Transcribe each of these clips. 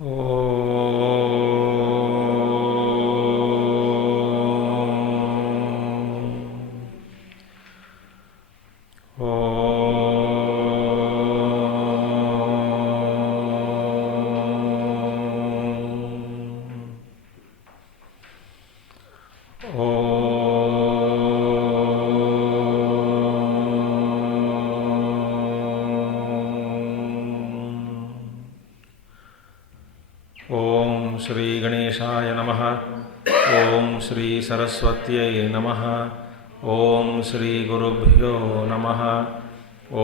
ಓಂ ಶ್ರೀ ಗಣೇಶಾಯ ನಮಃ. ಓಂ ಶ್ರೀ ಸರಸ್ವತ್ಯೈ ನಮಃ. ಓಂ ಶ್ರೀ ಗುರುಭ್ಯೋ ನಮಃ.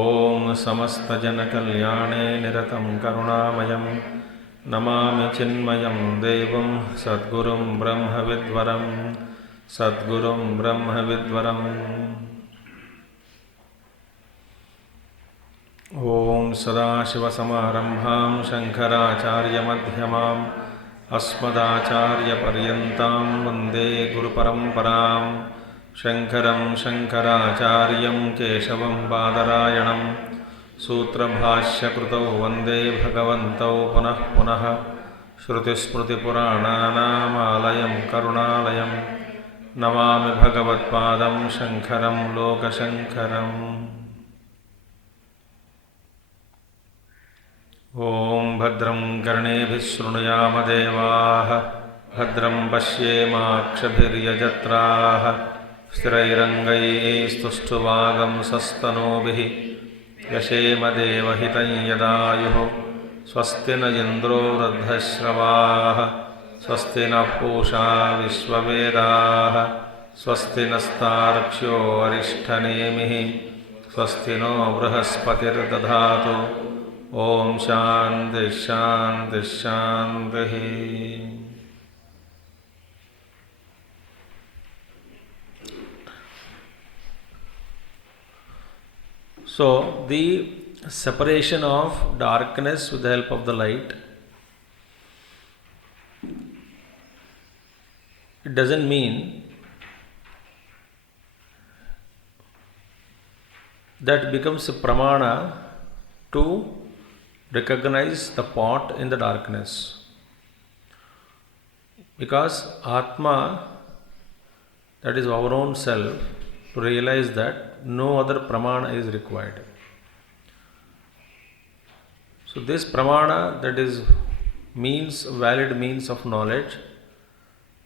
ಓಂ ಸಮಸ್ತಜನಕಲ್ಯಾಣೇ ನಿರತಂ ಕರುಣಾಮಯಂ ನಮಾಮಿ ಚಿನ್ಮಯಂ ದೇವಂ ಸದ್ಗುರುಂ ಬ್ರಹ್ಮವಿದ್ವರಂ ಸದ್ಗುರುಂ ಬ್ರಹ್ಮವಿದ್ವರಂ. ಓಂ ಸದಾಶಿವಸಮಾರಂಭಾಂ ಶಂಕರಾಚಾರ್ಯಮಧ್ಯಮಾಂ ಅಸ್ಮದಾಚಾರ್ಯಪರ್ಯಂತಾಂ ವಂದೇ ಗುರುಪರಂಪರಾಂ. ಶಂಕರಂ ಶಂಕರಾಚಾರ್ಯಂ ಕೇಶವಂ ಬಾದರಾಯಣಂ ಸೂತ್ರಭಾಷ್ಯಕೃತೌ ವಂದೇ ಭಗವಂತೌ ಪುನಃ ಪುನಃ. ಶ್ರುತಿಸ್ಮೃತಿಪುರಾಣಾನಾಮಾಲಯಂ ಕರುಣಾಲಯಂ ನಮಾಮಿ ಭಗವತ್ಪಾದಂ ಶಂಕರಂ ಲೋಕಶಂಕರಂ. ಓಂ ಭದ್ರಂ ಕರ್ಣೇಭಿಃ ಶೃಣುಯಾಮ ದೇವಾಃ ಭದ್ರಂ ಪಶ್ಯೇಮಾಕ್ಷಭಿರ್ಯಜತ್ರಾಃ ಸ್ಥಿರೈರಂಗೈಸ್ತುಷ್ಟುವಾಗಂಸಸ್ತನೂಭಿಃ ಯಶೇಮ ದೇವಹಿತಂ ಯದಾಯುಃ. ಸ್ವಸ್ತಿ ನ ಇಂದ್ರೋ ವೃದ್ಧಶ್ರವಾಃ ಸ್ವಸ್ತಿ ನಃ ಪೂಷಾ ವಿಶ್ವವೇದಾಃ ಸ್ವಸ್ತಿ ನಸ್ತಾರ್ಕ್ಷ್ಯೋ ಅರಿಷ್ಠನೇಮಿಃ ಸ್ವಸ್ತಿ ನೋ ಬೃಹಸ್ಪತಿರ್ದಧಾತು. ಓಂ ಶಾಂತಿ ಶಾಂತಿ ಶಾಂತಿ. So the separation of darkness with the help of the light, it doesn't mean that it becomes a pramana to recognize the pot in the darkness, because Atma, that is our own self, to realize that no other pramana is required. So this pramana, that is valid means of knowledge,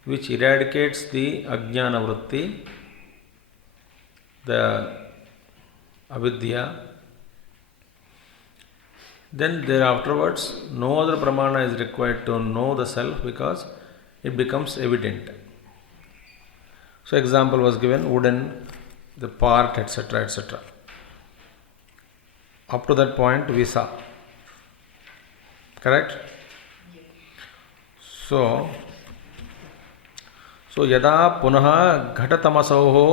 which eradicates the ajnana vritti, the avidya. Then thereafterwards, no other pramana is required to know the self, because it becomes evident. So example was given, wooden, the part, etc., etc. Up to that point we saw. Correct? So yada punaha ghatatamasauho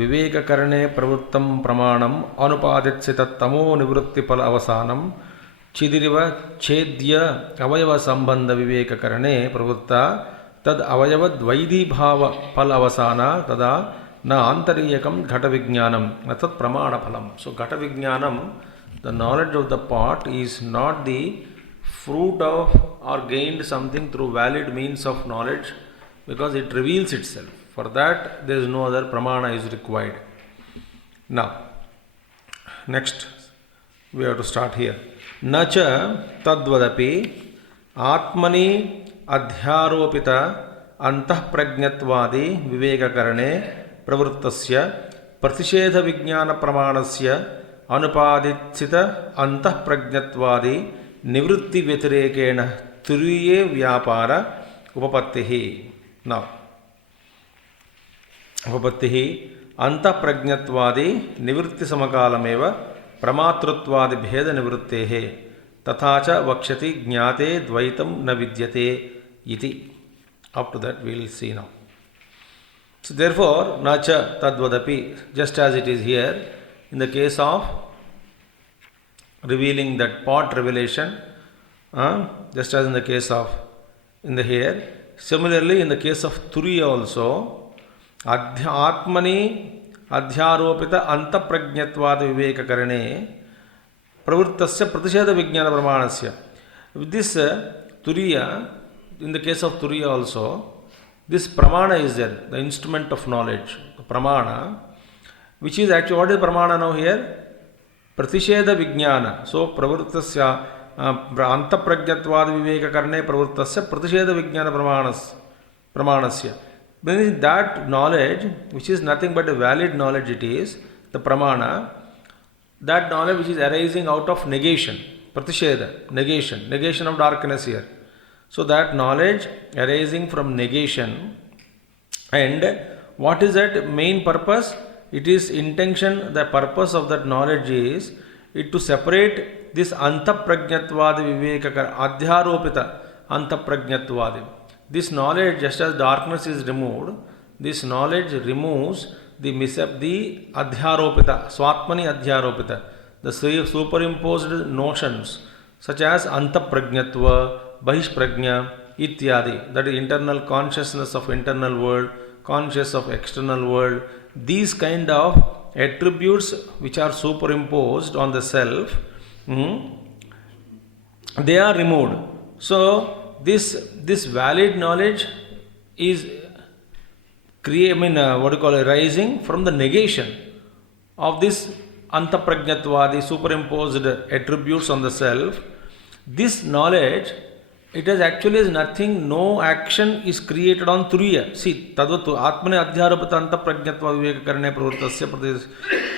vivekakarane pravuttam pramanam anupaditsit tamo nivrutti pala avasanam chidiriva chedya avayava sambandha vivekakarane pravutta tad avayavad vaidhi bhava pala avasana tada na antariyakam ghata vijnanam natat pramana phalam. So ghata vijnanam, the knowledge of the pot, is not the fruit of or gained something through valid means of knowledge, because it reveals itself. For that there is no other pramana is required. Now next we have to start here. Nacha tadvadapi atmani adhyaropita antःप्रज्ञत्वादि विवेककरणे प्रवृत्तस्य प्रतिषेध विज्ञान प्रमाणस्य अनुपादित्सित अंतःप्रज्ञत्वादि निवृत्ति व्यतिरेकेण तुरीये व्यापार उपपत्तिः. Now उपपत्तिः अंतःप्रज्ञत्वादि निवृत्ति समकालमेव प्रमातृत्वादि भेद निवृत्तेः तथा च वक्ष्यति ज्ञाते द्वैतं न विद्यते इति. Up to that we will see now. So therefore nacha tadvadapi, just as it is here in the case of revealing that pot revelation, just as in the case of in the here, similarly in the case of Turīya also, atmani adhyaropita antaprajñatvada vivekakarane pravrittasya pratisheda vijnana pramanasya. With this Turīya, in the case of Turīya also, this pramana is there, the instrument of knowledge, the pramana, which is actually, what is pramana now here? Pratisheda vijnana. So, pravrittasya, antapragyatvad viveka karne pravrittasya pratisheda vijnana pramanasya. Meaning that knowledge, which is nothing but a valid knowledge, it is, the pramana, that knowledge which is arising out of negation, pratisheda, negation of darkness here. So that knowledge arising from negation, and what is that main purpose? It is intention, the purpose of that knowledge is it to separate this antapragyatvad viveka adhyaropita antapragyatvad. This knowledge, just as darkness is removed, this knowledge removes the adhyaropita, swatmani adhyaropita, the superimposed notions such as antapragyatva, bahishprajna, ityadi, that is internal consciousness of internal world, conscious of external world. These kind of attributes which are superimposed on the self, they are removed. So this valid knowledge is rising from the negation of this antapragyatva, the superimposed attributes on the self. This knowledge, it is actually is nothing, no action is created on Turīya. See, tadvatu atmane adhyarapata antapragyatva viveka karne pravrittasya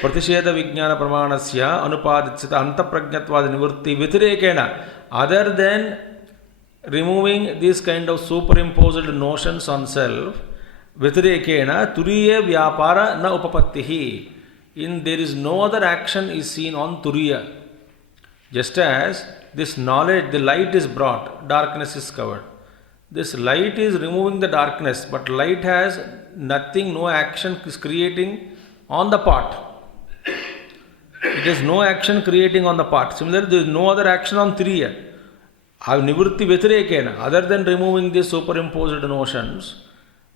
pratisheda vijnana pramanasya anupaditsita antapragyatva nivritti vitirekena. Other than removing these kind of superimposed notions on self, vitirekena Turīya vyapara na upapattihi. There is no other action is seen on Turīya. Just as this knowledge, the light is brought, darkness is covered. This light is removing the darkness, but light has nothing, no action is creating on the part. It is no action creating on the part. Similarly, there is no other action on Turīya. Nivritti vitirekena, other than removing these superimposed notions,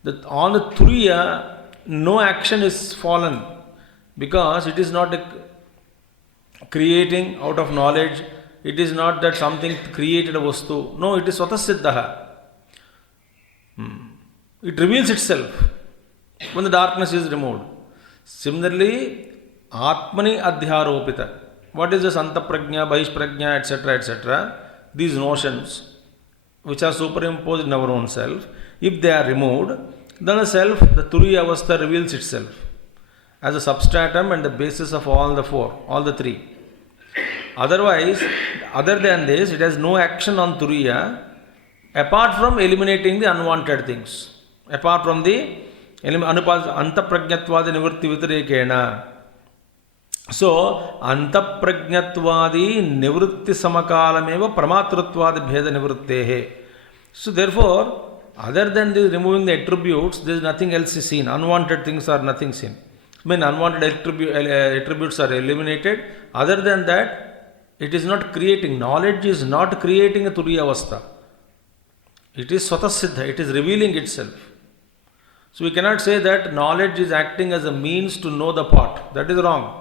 that on the Turīya, no action is fallen, because it is not creating out of knowledge. It is not that something created a vastu. No, it is swatasiddha. It reveals itself when the darkness is removed. Similarly, atmani adhyaropita. What is this antaprajna, bahishprajna, etc., etc.? These notions which are superimposed in our own self, if they are removed, then the self, the Turīya avastha, reveals itself as a substratum and the basis of all the four, all the three. Otherwise, other than this, it has no action on Turīya apart from eliminating the unwanted things. Apart from the antapragyatvad nivritti vitirekena. So, antapragyatwadi nivritti samakalameva pramatrutvadi bheda nivrittehe. So, therefore, other than this removing the attributes, there is nothing else is seen. Unwanted things are nothing seen. Unwanted attributes are eliminated. Other than that, it is not creating. Knowledge is not creating a Turīya avastha. It is swatasiddha. It is revealing itself. So we cannot say that knowledge is acting as a means to know the pot. That is wrong.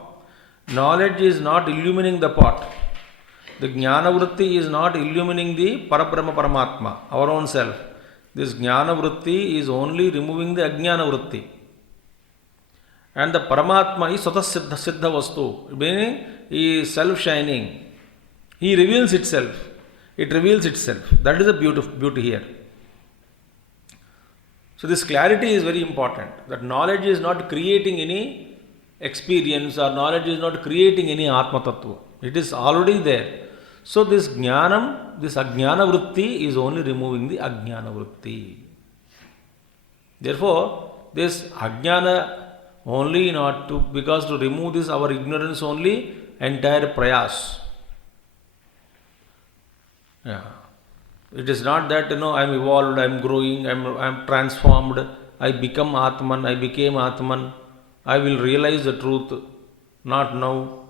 Knowledge is not illumining the pot. The jnana vritti is not illumining the Parabrahma Paramatma, our own self. This jnana vritti is only removing the ajnana vritti. And the Paramatma is swatasiddha siddha vastu, meaning he is self-shining. He reveals itself. It reveals itself. That is the beauty here. So this clarity is very important. That knowledge is not creating any experience, or knowledge is not creating any Atma Tattva. It is already there. So this jnanam, this ajnana vritti is only removing the ajnana vritti. Therefore, this ajnana only not to, because to remove this our ignorance only, entire prayas. Yeah. It is not that, I am evolved, I am growing, I am transformed, I become Atman, I became Atman, I will realize the truth. Not now.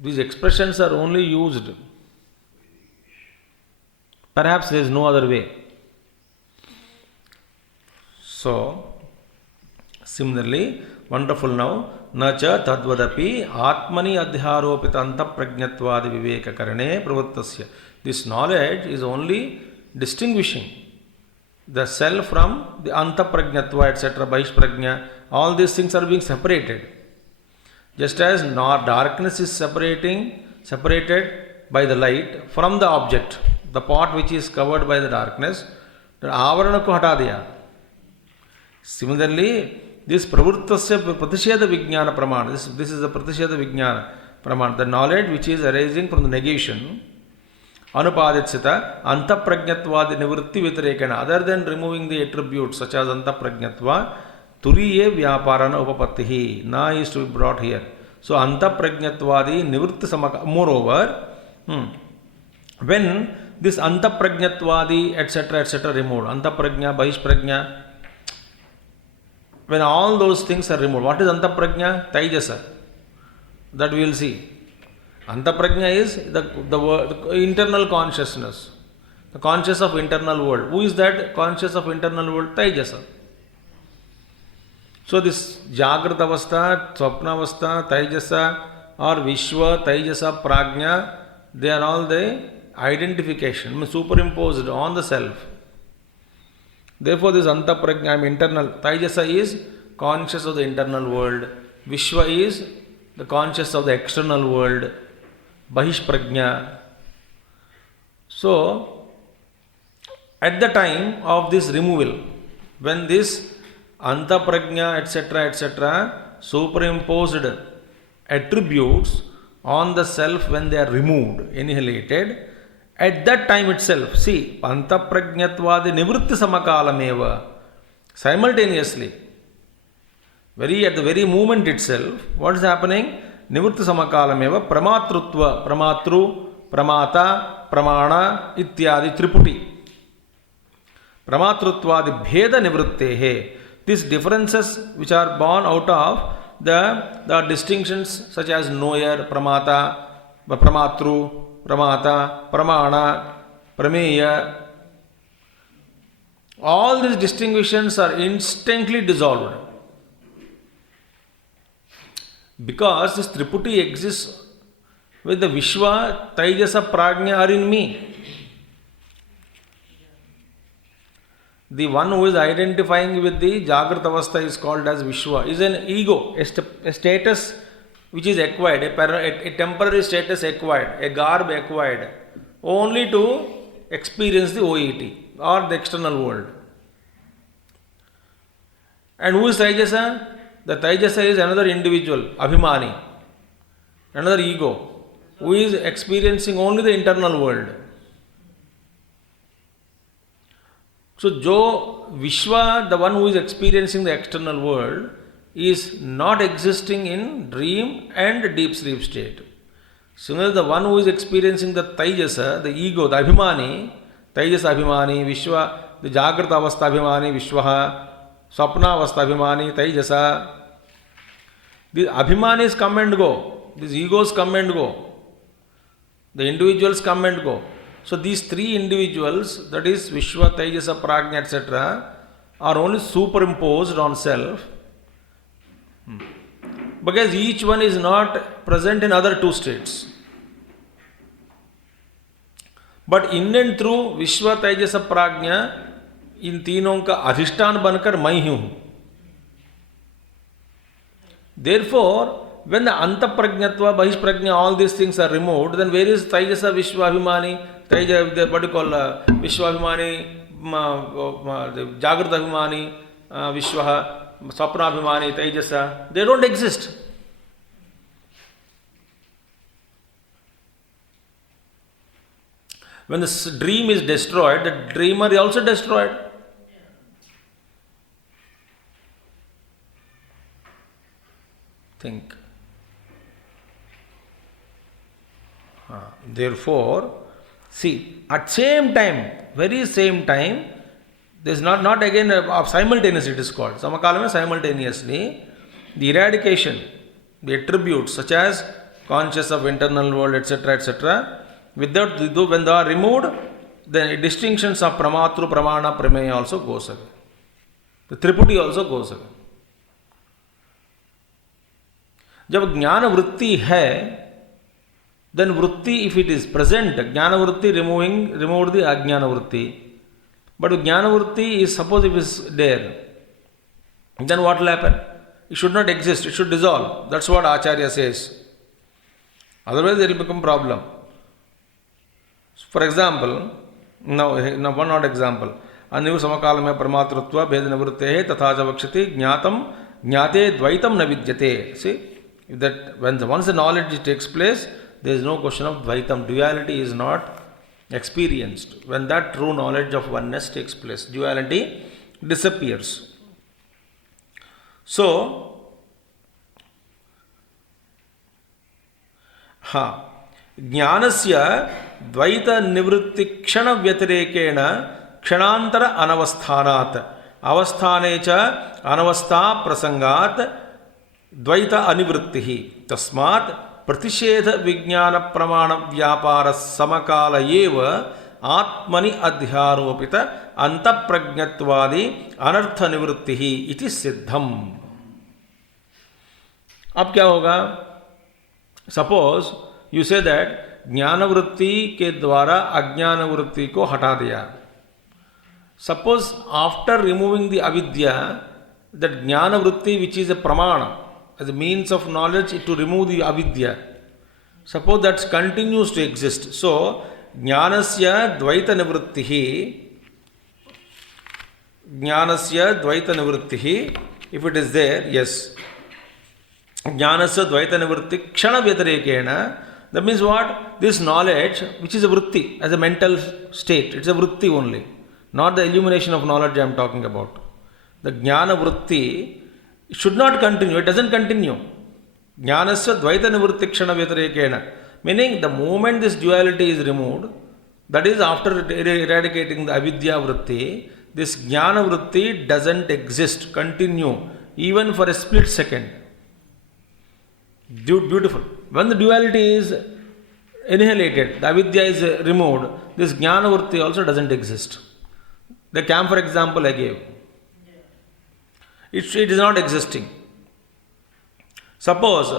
These expressions are only used. Perhaps there is no other way. So, similarly, wonderful now. Nacha tadvadapi atmani adhyaropita antapragyatvad viveka karane pravrittasya. This knowledge is only distinguishing the self from the antaprajnatva, etc., bahishprajna. All these things are being separated. Just as darkness is separated by the light from the object, the part which is covered by the darkness, the avarana ko hata diya. Similarly, this pravurtasya pratisheda vijnana pramana, this is the pratisheda vijnana pramana, the knowledge which is arising from the negation, anupaditsita antaprajnatvadi nivritti vitirekana, other than removing the attributes such as antaprajnatva, Turīya vyaparana upapattihi, na is to be brought here. So antaprajnatvadi nivritti samaka. Moreover, when this antaprajnatvadi etc. removed, antaprajna, bahishprajna, when all those things are removed, what is antaprajna? Taijasa. That we will see. Antaprajna is the internal consciousness, the conscious of internal world. Who is that conscious of internal world? Taijasa. So this Jagrata Avastha, Swapna Avastha, Taijasa or Vishwa, Taijasa, Prajna, they are all the identification, superimposed on the self. Therefore this Antaprajna, internal, Taijasa is conscious of the internal world, Vishwa is the conscious of the external world, Bahishprajna. So at the time of this removal, when this Antaprajna, etc., superimposed attributes on the self, when they are removed, annihilated, at that time itself, see, Antaprajnatvadi nivritti samakalameva, simultaneously, at the very moment itself, what is happening? Nivritti samakalameva, pramatrutva, pramatru, pramata, pramana, ityadi, triputi. Pramatruttvadi bheda nivrittehe. These differences which are born out of the distinctions such as knower, pramata, pramatru, pramata, pramana, prameya, all these distinctions are instantly dissolved. Because this Triputi exists with the Vishwa, Taijasa, Prajna are in me. The one who is identifying with the Jagrata Avastha is called as Vishwa, is an ego, a status which is acquired, a temporary status acquired, a garb acquired, only to experience the OET or the external world. And who is Taijasa? The Taijasa is another individual, Abhimani, another ego, who is experiencing only the internal world. So, Jo Vishwa, the one who is experiencing the external world, is not existing in dream and deep sleep state. Similarly, the one who is experiencing the Taijasa, the ego, the Abhimani, Taijasa Abhimani, Vishwa, the Jagrata Avastha Abhimani, Vishwaha, Swapna Avastha Abhimani, Taijasa. These Abhimanis come and go, these egos come and go, the individuals come and go. So these three individuals, that is Vishwa, Taijasa, Prajna, etc., are only superimposed on self, because each one is not present in other two states. But in and through Vishwa, Taijasa, Prajna, इन तीनों का अधिष्ठान बनकर मैं ही हूँ. Therefore, when the Antaprajnatva, Bahishprajna, all these things are removed, then where is Taijasa, Vishwabhimani, what do you call Vishwabhimani, Jagrata Abhimani, Vishwaha, Swapna Abhimani, Taijasa? They don't exist. When the dream is destroyed, the dreamer is also destroyed. Think. Therefore, see, at same time, very same time, there is not again simultaneously, it is called. Samakalame simultaneously, the eradication, the attributes such as conscious of internal world, etc., etc., without when they are removed, the distinctions of pramatru, pramana, prameya also goes away. The triputi also goes away. जब ज्ञान वृत्ति है, Then vritti, if it is present, jnana vritti removed the ajnana vritti. But jnana vritti is, suppose if it is there, then what will happen? It should not exist, it should dissolve. That's what Acharya says. Otherwise there will become problem. For example, now one odd example. Anyu samakalame paramatratva bheda nivrittehe tatha ca vakshati jnatam jnate dvaitam na vidyate. See, that once the knowledge takes place, there is no question of dvaitam. Duality is not experienced. When that true knowledge of oneness takes place, duality disappears. So, ज्ञानस्य द्वैत निवृत्ति क्षण व्यतिरेकेण क्षणांतर अनवस्थानात् अवस्थाने च अनवस्था प्रसंगात् द्वैत अनिवृत्तिः तस्मात् प्रतिषेध विज्ञान प्रमाण व्यापार समकाल एव आत्मनि अध्यारोपित अंतःप्रज्ञत्वादि अनर्थ निवृत्तिः इति सिद्धम्. अब क्या होगा? सपोज यू से दैट ज्ञान वृत्ति के द्वारा अज्ञान वृत्ति को हटा दिया. सपोज आफ्टर रिमूविंग द अविद्या, दैट ज्ञान वृत्ति विच इज अ प्रमाण as a means of knowledge to remove the avidya, suppose that continues to exist. So jnanasya dvaita nivrittihi, if it is there, yes, jnanasya dvaita nivritti kshana vyatirekena, that means what? This knowledge, which is a vritti, as a mental state, it's a vritti only, not the illumination of knowledge I am talking about. The jnana vritti should not continue, it doesn't continue. Jnanasya dvaita nivritti kshana vyatirekena, meaning the moment this duality is removed, that is after eradicating the avidya vritti, this jnana vritti doesn't exist, continue, even for a split second. Beautiful. When the duality is annihilated, the avidya is removed, this jnana vritti also doesn't exist. The camphor example I gave. It is not existing. Suppose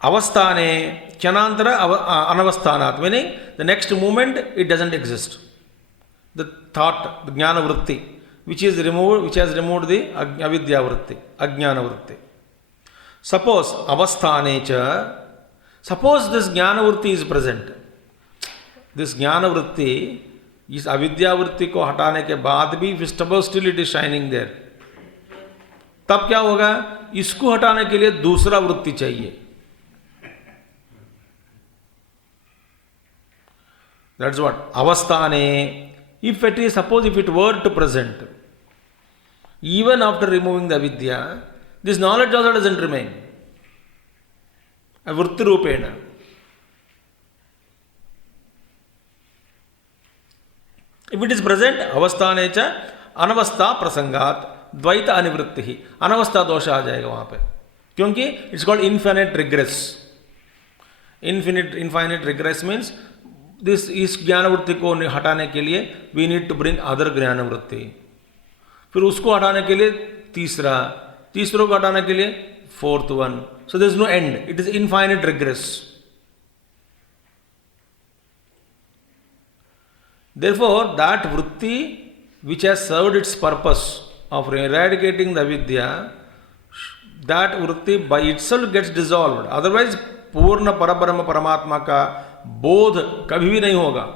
avasthane kyanantara anavasthanat, meaning the next moment it doesn't exist. The thought, the jnana vritti, which has removed the avidya vritti, ajnana vritti. Suppose avasthane cha, suppose this jnana vritti is present. This jnana vritti, इस अविद्या वृत्ति को हटाने के बाद भी still it is shining there. तब क्या होगा? इसको हटाने के लिए दूसरा वृत्ति चाहिए. That's what avasthane. If it is, suppose if it were to present, even after removing the avidya, this knowledge also doesn't remain. A vritti rupena. If it is present, avasthane cha anavastha prasangat Dvaita अनिवृत्ति ही, अनवस्था दोष आ जाएगा वहां पे, क्योंकि it's called infinite regress. Infinite regress means this, इस ज्ञान वृत्ति को हटाने के लिए we need to bring other ज्ञान वृत्ति, फिर उसको हटाने के लिए तीसरों को हटाने के लिए fourth one. So there is no end, it is infinite regress. Therefore that वृत्ति which has served its purpose of eradicating the vidya, that vritti by itself gets dissolved. Otherwise पूर्ण परब्रह्म परमात्मा का बोध कभी भी नहीं होगा.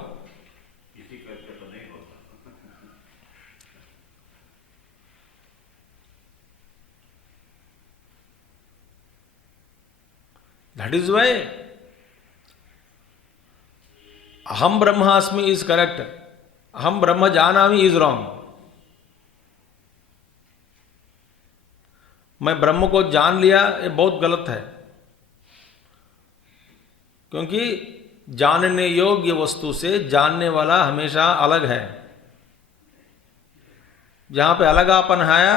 That is why aham brahmasmi is correct, aham brahma janami is wrong. मैं ब्रह्म को जान लिया, ये बहुत गलत है, क्योंकि जानने योग्य वस्तु से जानने वाला हमेशा अलग है. जहां पे अलगापन आया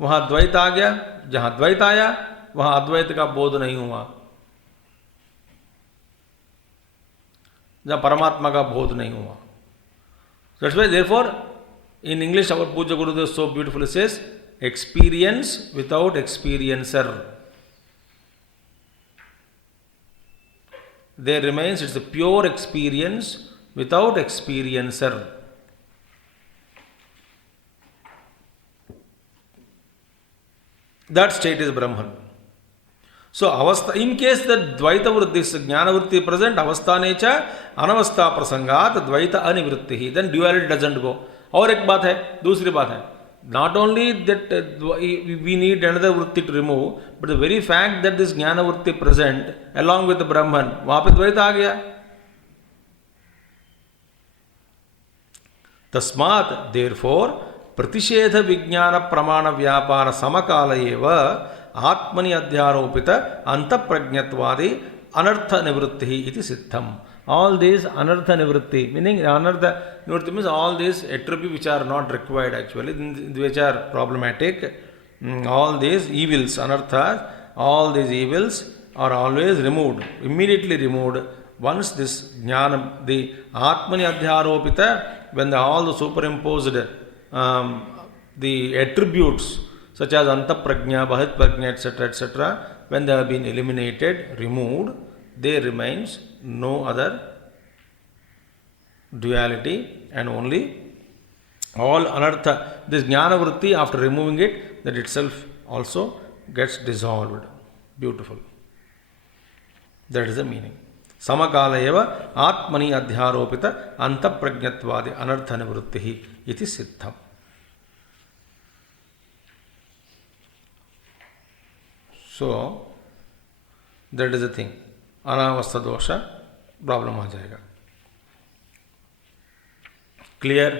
वहां द्वैत आ गया, जहां द्वैत आया वहां अद्वैत का बोध नहीं हुआ, जहां परमात्मा का बोध नहीं हुआ. That's why therefore in English our Puja Gurudev so beautifully says, experience without experiencer. there remains, it's a pure experience without experiencer. That state is Brahman. So, avastha, in case the Dvaita Vritti, this Jnana Vritti present, avasthanecha anavastha prasangat Dvaita anivrittihi, then duality doesn't go. और एक बात है, दूसरी बात है, not only that we need another vritti to remove, but the very fact that this Jnana Vritti present along with the Brahman, वहाँ पे द्वैत आ गया. तस्मात् therefore प्रतिषेध विज्ञान प्रमाण व्यापार समकाल एव आत्मनि अध्यारोपित अंतःप्रज्ञत्वादि अनर्थ निवृत्ति इति सिद्धम. All these anartha nivritti, meaning anartha nivritti means all these attributes which are not required actually, which are problematic, all these evils, anarthas, all these evils are always removed, immediately removed once this jnanam, the atmani adhyaropita, when all the superimposed the attributes such as antaprajna, bahitprajna, etc., when they have been eliminated, removed, there remains no other duality and only all anartha. This jnana vritti, after removing it, that itself also gets dissolved. Beautiful. That is the meaning. Samakala eva atmani adhyaropita antaprajnatvadi anartha nivrittihi iti siddham. So, that is the thing. अनावस्था दोष problem आ जाएगा. Clear?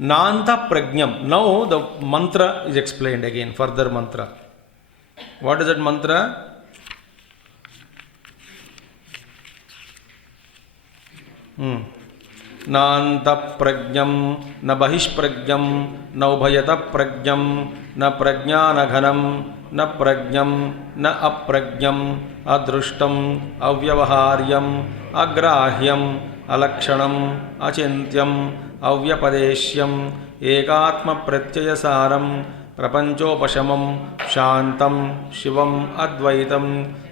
नांत प्रज्ञम. Now the मंत्र is explained again, further मंत्र. What is that मंत्र? नांत प्रज्ञम न बहिष्प्रज्ञम न उभयत प्रज्ञम न प्रज्ञानघनम न प्रज्ञम न अप्रज्ञम अदृष्टम अव्यवहार्यम अग्राह्यम अलक्षणम अचिन्त्यम अव्यपदेश्यम एकात्म प्रत्ययसारम प्रपंचोपशमम शांतम शिवम अद्वैतम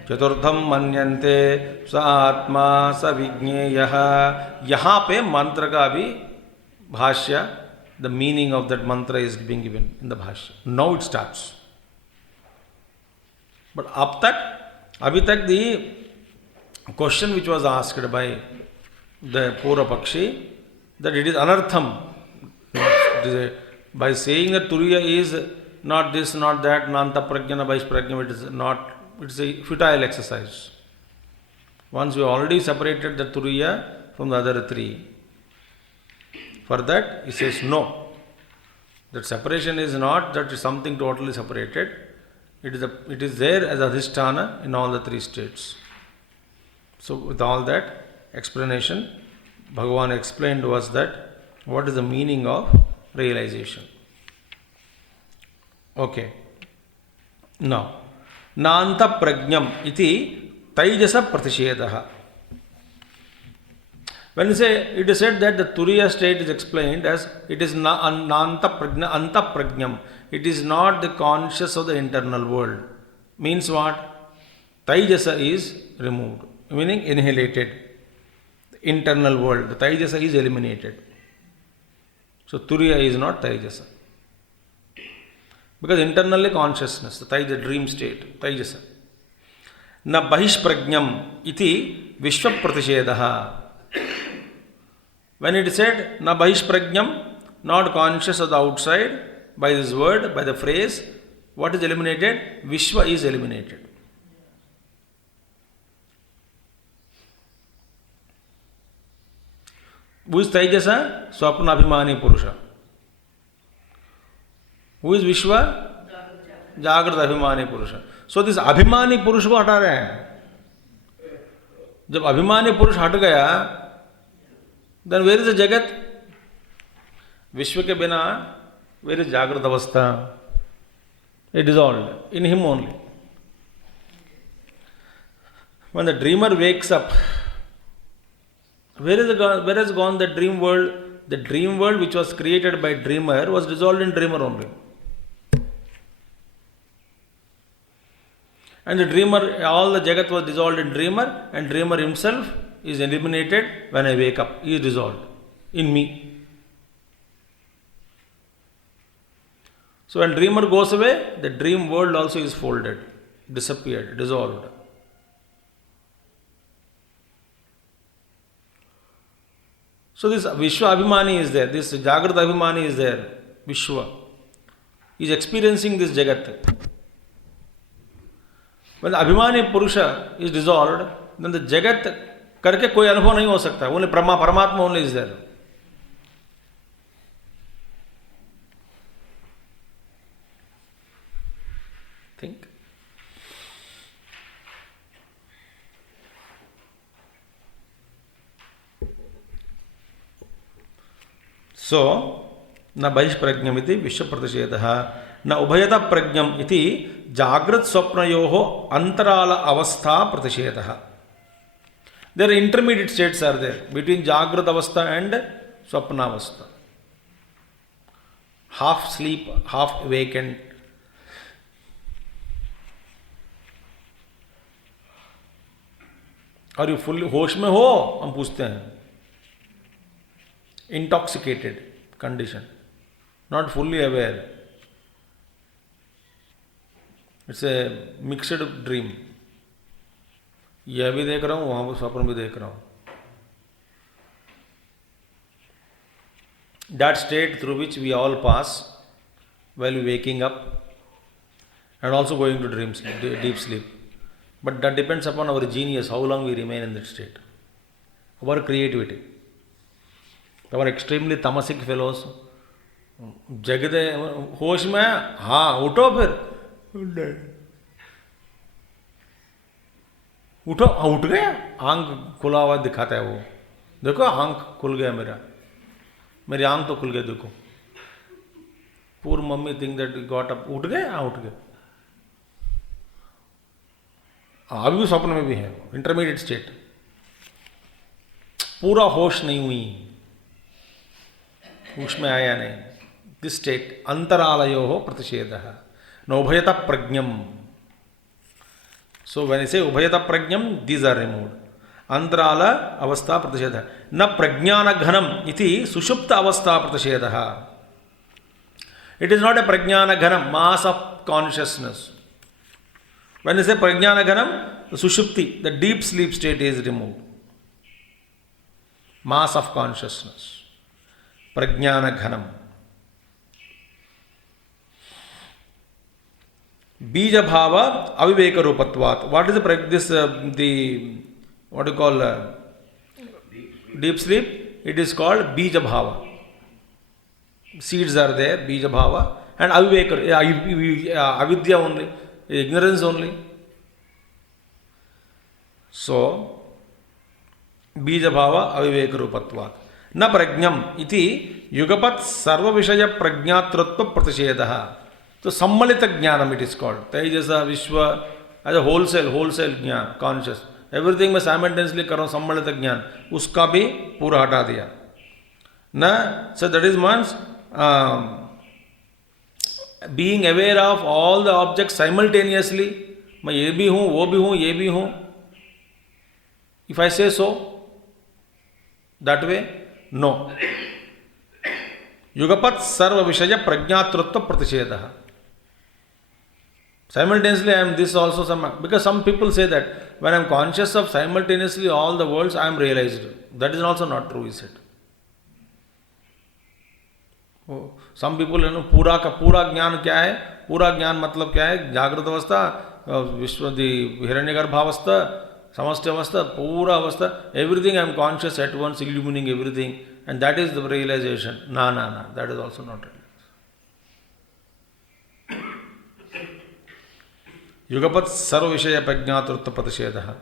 चतुर्थम मन्यन्ते स आत्मा स विज्ञेयः. यहाँ पे मंत्र का भी भाष्य, the meaning of that mantra is being given in the bhashya. Now it starts. But अभी तक the question which was asked by the purva pakshi, that it is anartham. By saying that Turīya is not this, not that, nanta prajna, vaishprajna, it is not, it's a futile exercise. Once we already separated the Turīya from the other three, for that he says no. That separation is not that is something totally separated. It is there as adhisthana in all the three states. So with all that explanation, Bhagavan explained to us that what is the meaning of realization. Okay. Now, Nanta Prajnam iti Taijasa Pratishedaha. When you say, it is said that the Turīya state is explained as it is Nanta Prajna, Anta Prajnam. It is not the conscious of the internal world. Means what? Taijasa is removed, meaning annihilated. Internal world, the Taijasa is eliminated. So Turīya is not Taijasa. Because internally consciousness, the dream state, Taijasa. Na Bahishprajnam iti Vishwapratishedaha. When it is said, Na Bahishprajnam, not conscious of the outside, by this word, by the phrase, what is eliminated? Vishwa is eliminated. Who is Taijasa? Swapnabhimani Purusha. Who is Vishwa? Jagrata Abhimani Purusha. So this Abhimani Purusha को हटा रहे हैं. जब अभिमानी पुरुष हट गया, then where is the Jagat? विश्व के बिना where is Jagrata Avastha? It dissolved in him only. When the dreamer wakes up, where has gone the dream world? The dream world which was created by dreamer was dissolved in dreamer only. And the dreamer, all the Jagat was dissolved in dreamer, and dreamer himself is eliminated when I wake up. He is dissolved in me. So when dreamer goes away, the dream world also is folded, disappeared, dissolved. So this Vishwa Abhimani is there, this Jagrata Abhimani is there, Vishwa. He is experiencing this Jagat. When the Abhimani Purusha is dissolved, then the Jagat karke koi anubhav nahi ho sakta. Only Paramatma only is there. Think. So, न बहिष्प्रज्ञम् इति विश्वप्रतिषेधः न उभयत प्रज्ञम् इति जागृत स्वप्नयोः अंतराल अवस्था प्रतिषेधः. There are intermediate states are there between जागृत अवस्था and स्वप्नावस्था. Half sleep, half awakened. और यू फुल होश में हो, हम पूछते हैं. Intoxicated condition, not fully aware. It's a mixed dream. यह भी देख रहा हूँ, वहाँ पर स्वप्न भी देख रहा हूँ. That state through which we all pass while waking up and also going to dream sleep, deep sleep. But that depends upon our genius, how long we remain in that state. Our creativity. Our extremely tamasic fellows, जगदे होश में, हाँ उठो फिर, उठो, हाँ उठ गया, आंख खुला हुआ दिखाता है वो, देखो आंख खुल गया मेरी आंख तो खुल गया देखो. Poor mummy think that he got up, उठ गए, हाँ उठ गए. अभी भी स्वप्न में भी है, इंटरमीडिएट स्टेट, पूरा होश नहीं हुई, होश में आया नहीं. दिस स्टेट अंतरालयोः प्रतिषेधः न उभयत प्रज्ञम्. सो व्हेन आई से उभयत प्रज्ञम्, दीज आर रिमूव्ड. अंतराल अवस्था प्रतिषेधः. न प्रज्ञान घनम् इति सुषुप्त अवस्था प्रतिषेधः. इट इज नॉट ए प्रज्ञान घनम्, mass of consciousness. When I say prajnana ghanam, the sushupti, the deep sleep state is removed. Mass of consciousness. Prajnana ghanam. Bija bhava aviveka rupatvat. What is the what do you call deep sleep? It is called bija bhava. Seeds are there, bija bhava, and aviveka, avidya only. Ignorance only. So, bija bhava aviveka rupatvat. Na prajnam iti yugapat sarva vishaya prajnatratva pratishedaha. So, sammalita jnanam it is called. Tejasa, Vishwa, as a wholesale jnana, conscious. Everything मैं simultaneously कर रहा हूँ, सम्मिलित ज्ञान, उसका भी पूरा हटा दिया. ना, so that is means being aware of all the objects simultaneously. मैं ये भी हूँ, वो भी हूँ, ये भी हूँ. If I say so, that way, no. युगपत् सर्व विषय प्रज्ञातृत्व प्रतिषेधः. Simultaneously, I am this also. Because some people say that when I am conscious of simultaneously all the worlds, I am realized. That is also not true, is it? Some people, पूरा का पूरा ज्ञान क्या है? पूरा ज्ञान मतलब क्या है? जागृत अवस्था, विश्व हिरण्यगर्भ अवस्था, समष्टि अवस्था, पूरा अवस्था. Everything I am conscious at once, illuminating everything, and that is the realization. No, that is also not realization. Yugapat sarva vishaya prajnatritva pratishedaha.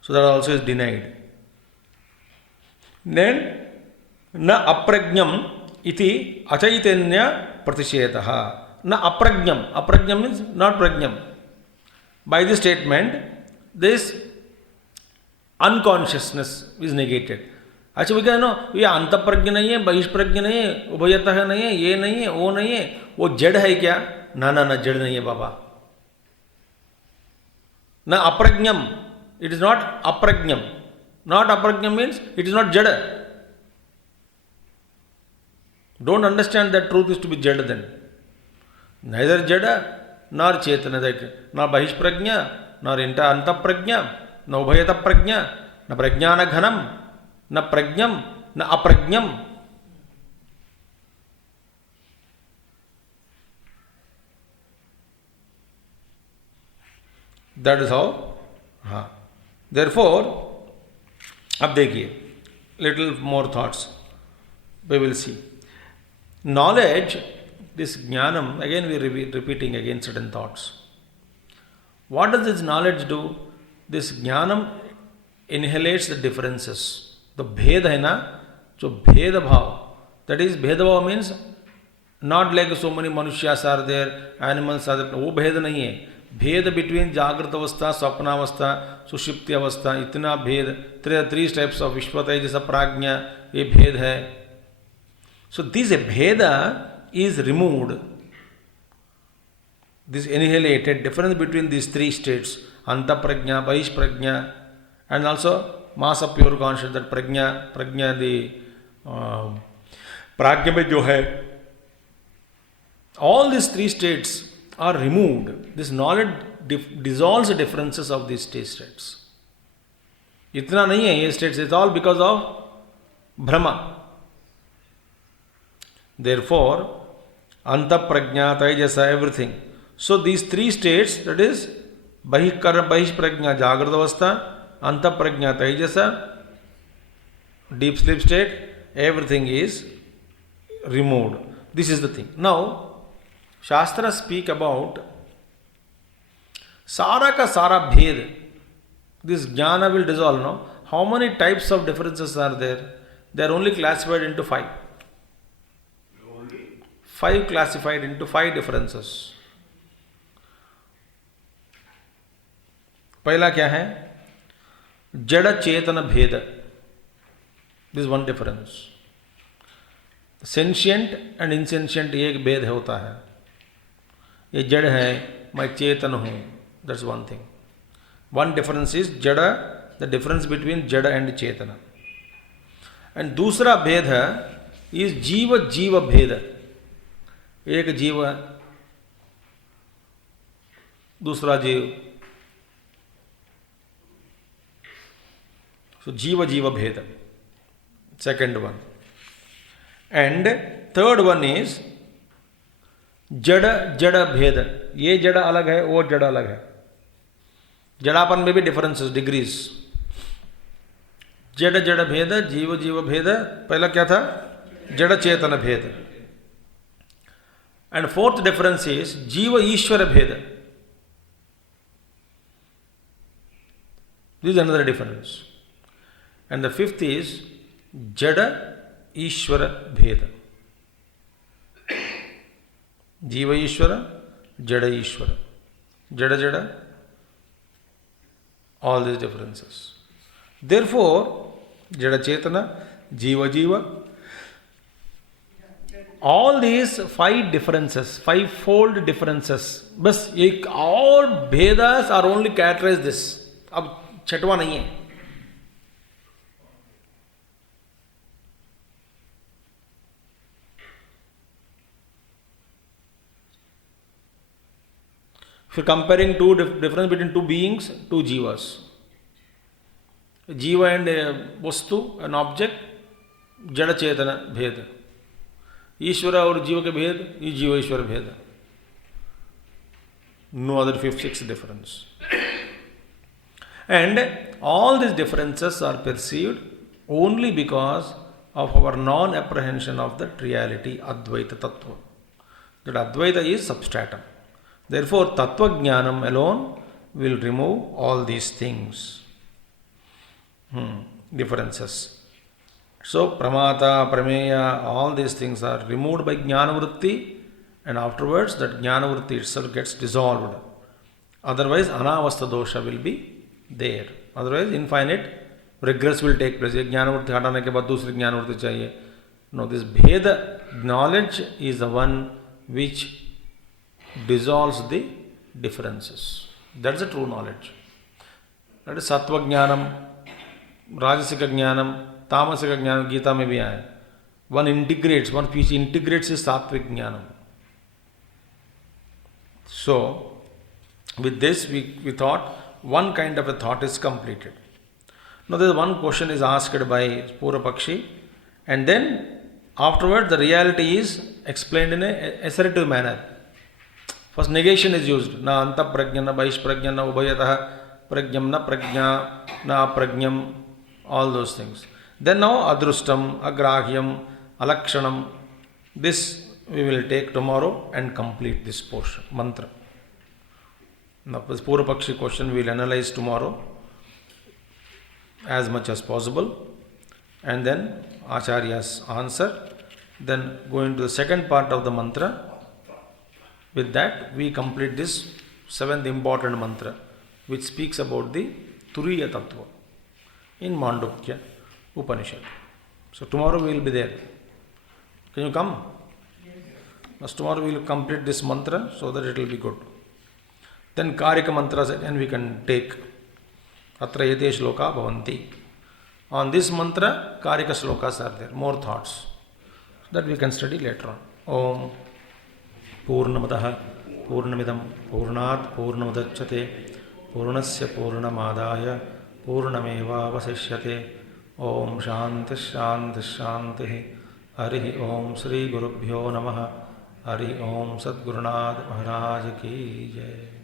So that also is denied. Then, na aprajnam iti achaitanya pratishedaha. Na aprajnam. Aprajnam means not prajnam. By this statement, this unconsciousness is negated. अच्छा क्या no ये अंतःप्रज्ञ नहीं है, बहिष्प्रज्ञ नहीं है, उभयतः नहीं है, ये नहीं है, वो नहीं है, वो जड़ है क्या? ना जड़ नहीं है बाबा. Na aprajnam. It is not aprajnam. Not aprajnam means it is not jada. Don't understand that truth is to be jada then. Neither jada nor chetana, nor bahishprajna, nor antaprajna, no ubhayata prajna, na prajnana ghanam, na prajnam, na aprajnam. That is how. Therefore, अब देखिए, little more thoughts. We will see. Knowledge, this jnanam, again we are repeating again certain thoughts. What does this knowledge do? This jnanam inhalates the differences. The bheda hai na, so bheda bhav. That is, bheda bhav means not like so many manushas are there, animals are there. वो भेद नहीं है. भेद between जागृत अवस्था, स्वप्न अवस्था, सुषुप्ति अवस्था, इतना भेद, three types of विश्वतय जैसा प्राज्ञा, ये भेद है. So this bheda is removed. This annihilated difference between these three states, anta prajna, bahish prajna, and also mass of pure consciousness, that prajna the prajna mein jo hai. All these three states are removed. This knowledge dissolves the differences of these three states. Itna nahi hai ye states, it's all because of Brahma. Therefore, anta prajna, taijasa, everything. So these three states, that is bahish prajna, jagrata avastha, anta prajna, taijasa, deep sleep state, everything is removed. This is the thing. Now, Shastras speak about Sara ka Sara Bhed. This jnana will dissolve, no? How many types of differences are there? They are only classified into 5. Five classified into 5 differences. पहला क्या है? जड़ चेतन भेद. This is one difference. Sentient and insentient एक भेद होता है. ये जड़ है, मैं चेतन हूँ. That's one thing. One difference is जड़ा, the difference between जड़ and चेतना. And दूसरा भेद है is जीव जीव भेद. एक जीव है, दूसरा जीव. So जीव जीव भेद. Second one. And third one is जड़ जड़ भेद. ये जड़ अलग है, वो जड़ अलग है. जड़ापन में भी डिफरेंसेस, डिग्रीज. जड़ जड़ भेद, जीव जीव भेद. पहला क्या था? जड़ चेतन भेद. And fourth difference is जीव ईश्वर भेद. This is another difference. And the fifth is जड़ ईश्वर भेद. जीव ईश्वर, जड़ ईश्वर, जड़ जड़, all these differences. Therefore, jada chetana, jiva jiva, all these 5 differences, 5-fold differences, बस एक all Vedas are only characterize this. अब छठवा नहीं है. If you're comparing difference between two beings, two jivas. Jiva and vastu, an object, jada chetana bhed. Ishvara और जीव के भेद, ये जीव ईश्वर भेद. No other 5th, 6th difference. And all these differences are perceived only because of our non-apprehension of that reality, Advaita Tattva. That Advaita is substratum. Therefore, Tattva Jnanam alone will remove all these things. Differences. So, Pramata, Prameya, all these things are removed by Jnana Vritti, and afterwards that Jnana Vritti itself gets dissolved. Otherwise, Anavastha dosha will be there. Otherwise, infinite regress will take place. एक Jnana Vritti हटाने के बाद दूसरी Jnana Vritti चाहिए. No, this Bheda knowledge is the one which dissolves the differences. That's the true knowledge. That is Sattva Jnanam, Rajasika Jnanam, Tamasika Jnanam, Gita may be aaya. One piece integrates is Sattvic Jnanam. So, with this we thought one kind of a thought is completed. Now there is one question is asked by Purapakshi, and then afterwards the reality is explained in a assertive manner. First negation is used. Na anta prajna, na baish prajna, na ubhayatah prajnam, na prajna, na prajnam, all those things. Then now adrustam, agrahyam, alakshanam. This we will take tomorrow and complete this portion, mantra. Now this Purapakshi question we will analyze tomorrow as much as possible, and then Acharya's answer. Then going to the second part of the mantra. With that we complete this seventh important mantra, which speaks about the Turīya Tattva in Māṇḍukya Upaniṣad. So tomorrow we will be there. Can you come? Yes. Tomorrow we will complete this mantra so that it will be good. Then Karika mantras again we can take. Atra ete Śloka bhavanti. On this mantra, Karika Ślokas are there, more thoughts. That we can study later on. Om Purnamadaha Purnamidam Purnat Purnamudachyate Purnasya Purnamadaya Purnameva Vasishyate. Om Shanti Shanti Shanti. Harihi Om Sri Gurubhyo Namaha. Harihi Om Sadgurunath Maharaj Ki Jai.